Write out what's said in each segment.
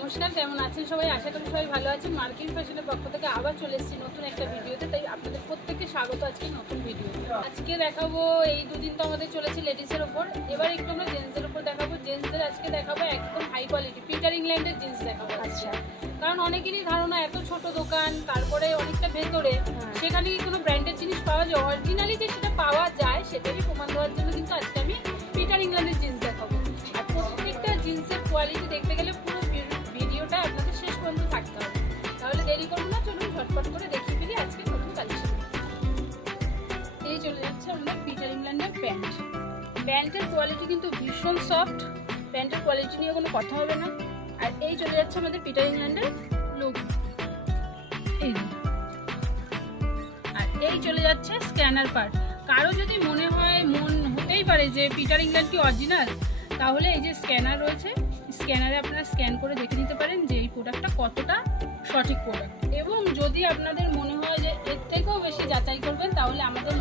নমস্কার, কেমন আছেন সবাই? আশা করি সবাই ভালো আছেন। মার্কিন ফ্যাশনের পক্ষ থেকে আবার চলে এসেছি নতুন একটা ভিডিওতে। তাই আপনাদের প্রত্যেককে স্বাগত আজকে নতুন ভিডিও। আজকে দেখাবো, এই দুদিন তো আমাদের চলেছে লেডিসের ওপর, এবার একটু আমরা জেন্টসদের ওপর দেখাবো। জেন্টসদের আজকে দেখাবো একদম হাই কোয়ালিটি পিটার ইংল্যান্ডের জিন্স দেখাবো। আচ্ছা, কারণ অনেকেরই ধারণা এত ছোট দোকান, তারপরে অনেকটা ভেতরে, সেখানে কি কোনো ব্র্যান্ডের জিনিস পাওয়া যায়? অরিজিনালি যে সেটা পাওয়া যায় সেটারই প্রমাণ দেওয়ার জন্য কিন্তু আজকে আমি পিটার ইংল্যান্ডের জিন্স দেখাবো। আর প্রত্যেকটা জিন্সের কোয়ালিটি দেখতে গেলে পুরো ভিডিওটা আপনাদের শেষ পর্যন্ত থাকতে হবে। তাহলে দেরি করবো না, চলুন ঝটপট করে দেখিয়ে ফেলি আজকে নতুন কালেকশন। এই চলে যাচ্ছে আমাদের পিটার ইংল্যান্ডের প্যান্ট। প্যান্টের কোয়ালিটি কিন্তু ভীষণ সফট, প্যান্টের কোয়ালিটি নিয়ে কোনো কথা হবে না। আর এই চলে যাচ্ছে আমাদের পিটার ইংল্যান্ডের লোগো, এই আর এই চলে যাচ্ছে স্ক্যানার পার্ট। কারো যদি মনে হতেই পারে যে পিটার ইংল্যান্ড কি অরিজিনাল, তাহলে এই যে স্ক্যানার রয়েছে, স্ক্যানারে আপনারা স্ক্যান করে দেখে নিতে পারেন যে এই প্রোডাক্টটা কতটা সঠিক প্রোডাক্ট। এবং যদি আপনাদের মনে হয় যে এর থেকেও বেশি যাচাই করবেন, তাহলে আমাদের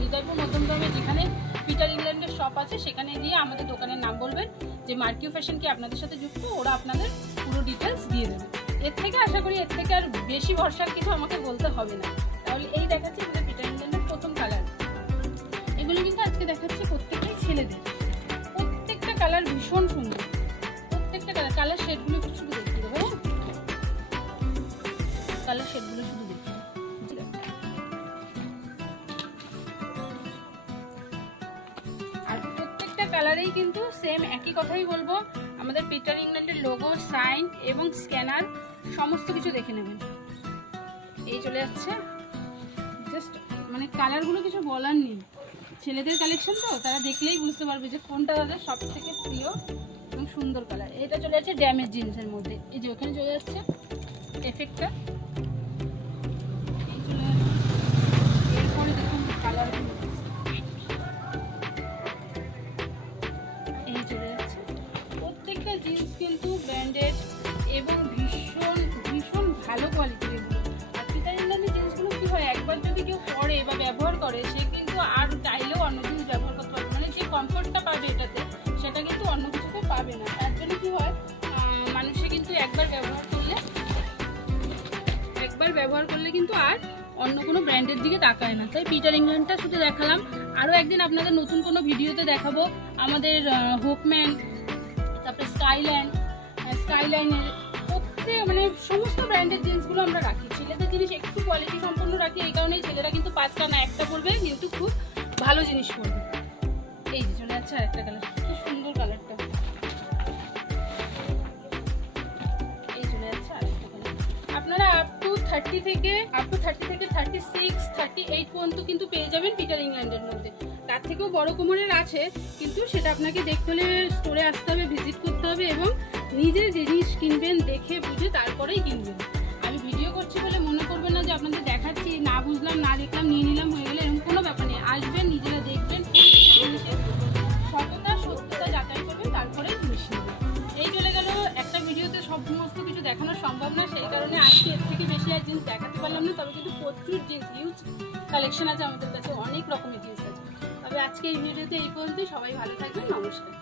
হৃদয়পুর মধ্যমগ্রামে যেখানে পিটার ইংল্যান্ডের শপ আছে সেখানে গিয়ে আমাদের দোকানের নাম বলবেন যে মার্কিউ ফ্যাশন কি আপনাদের সাথে যুক্ত, ওরা আপনাদের পুরো ডিটেলস দিয়ে দেবে। এর থেকে আশা করি এর থেকে আর বেশি ভরসার কিছু আমাকে বলতে হবে না। তাহলে এই দেখাচ্ছি আমাদের পিটার ইংল্যান্ডের প্রথম কালার। এগুলো কিন্তু আজকে দেখাচ্ছে প্রত্যেকটাই ছেলেদের, প্রত্যেকটা কালার ভীষণ সুন্দর, প্রত্যেকটা কালার শেডগুলো শুধু দেখতে দেবো, কালার শেডগুলো শুধু দেখতে। আর প্রত্যেকটা কালারেই কিন্তু সেম একই কথাই বলবো, আমাদের পিটার ইংল্যান্ডের লোগো, সাইন এবং স্ক্যানার সমস্ত কিছু দেখে নেবেন। এই চলে যাচ্ছে জাস্ট মানে কালারগুলো কিছু বলার নেই, ছেলেদের কালেকশন তো তারা দেখলেই বুঝতে পারবে যে কোনটা তাদের সব থেকে প্রিয় এবং সুন্দর কালার। এটা চলে যাচ্ছে ড্যামেজ জিন্সের মধ্যে, এই যে ওখানে চলে যাচ্ছে এফেক্টটা, এই চলে যাচ্ছে। এরপরে দেখুন কালার, এই চলে যাচ্ছে। প্রত্যেকটা জিন্স কিন্তু ব্র্যান্ডেড এবং ভীষণ ভীষণ ভালো কোয়ালিটির। আর পিটার ইংল্যান্ডের জিন্সগুলো কী হয়, একবার যদি কেউ পরে বা ব্যবহার করে, সে কিন্তু আর চাইলেও অন্য জিনিস ব্যবহার করতে পারবে, মানে যে কমফোর্টটা পাবে এটাতে সেটা কিন্তু অন্য কিছুতে পাবে না। তার জন্য কী হয়, মানুষে কিন্তু একবার ব্যবহার করলে কিন্তু আর অন্য কোনো ব্র্যান্ডের দিকে তাকায় না। তাই পিটার ইংল্যান্ডটা শুধু দেখালাম, আরও একদিন আপনাদের নতুন কোনো ভিডিওতে দেখাবো আমাদের হোকম্যান, তারপরে স্কাইলাইনের মানে সমস্ত ব্র্যান্ডের জিনিসগুলো আমরা রাখি। ছেলেদের জিনিস একটু কোয়ালিটি সম্পন্ন রাখি, এই কারণেই ছেলেরা কিন্তু 5টা না 1টা পড়বে, কিন্তু খুব ভালো জিনিস পড়বে। এই যে চলে যাচ্ছে আরেকটা কালার, কি সুন্দর কালারটা। এই চলে যাচ্ছে আরেকটা কালার। আপনারা আপ টু 30 থেকে 36, 38 পর্যন্ত কিন্তু পেয়ে যাবেন পিটার ইংল্যান্ডের মধ্যে। তার থেকেও বড় কোমরের আছে, কিন্তু সেটা আপনাকে দেখতে হলে স্টোরে আসতে হবে, ভিজিট করতে হবে এবং নিজে জিনিস কিনবেন দেখে বুঝে তারপরেই কিনবেন। আমি ভিডিও করছি বলে মনে করবেন না যে আপনাদের দেখাচ্ছি, না বুঝলাম না দেখলাম নিয়ে নিলাম হয়ে গেলে, এরকম কোনো ব্যাপার নেই। আসবেন, নিজেরা দেখবেন, সত্যতা যাচাই করবেন, তারপরেই জিনিস নেবেন। এই চলে গেল একটা ভিডিওতে সমস্ত কিছু দেখানো সম্ভব না, সেই কারণে আজকে এর থেকে বেশি আর জিনিস দেখাতে পারলাম না। তবে কিন্তু প্রচুর জিনিস, হিউজ কালেকশন আছে আমাদের কাছে, অনেক রকমের জিনিস আছে। তবে আজকে এই ভিডিওতে এই পর্যন্তই। সবাই ভালো থাকবেন, নমস্কার।